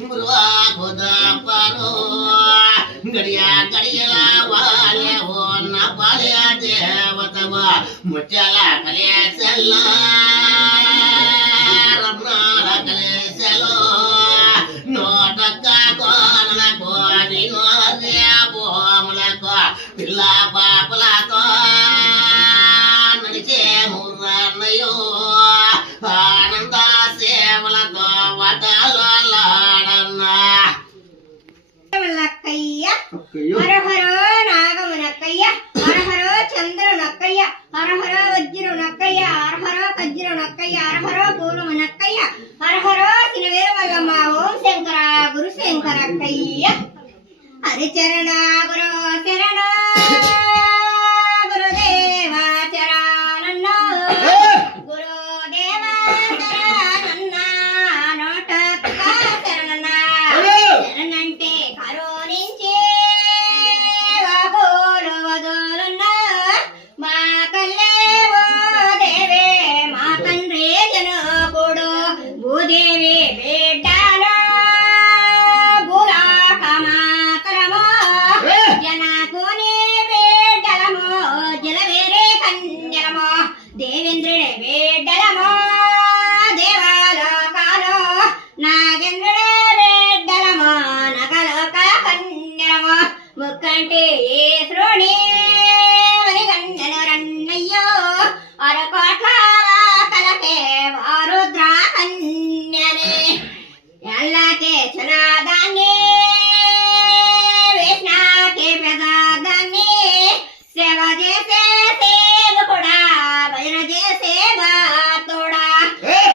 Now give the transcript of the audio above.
గురువా ఖుదా పరో గడియా గడియల వాలే హోన పాలే దేవతవ ముచ్చల కలేసల్ల రమణ కలేసలో నోటక కోన కోని నోదే బోమలకో పిల్ల పాపలతో నడిచే మురన్నయో ఆనంద సేవలతో వదలాడన్నా నక్కయ్య హరహరో నాగమునక్కయ్య హరహరో చంద్రునక్కయ్య హరహరో వజ్రునక్కయ్య హరహరో వజ్రునక్కయ్య హరహరో పూలమునక్కయ్య హరహరో సినవేరమల్లమ్మ ఓం శంకర గురు శంకరక్కయ్య హరిచరణ గురు శరణ గురుదేవ చరణన్న గురుదేవ చరణన్న నోటక్క శరణన్న శరణంటే కరుణించి వాపోలు వదులున్న మా తల్లేవో దేవే మా తండ్రి జనకుడు భూదేవి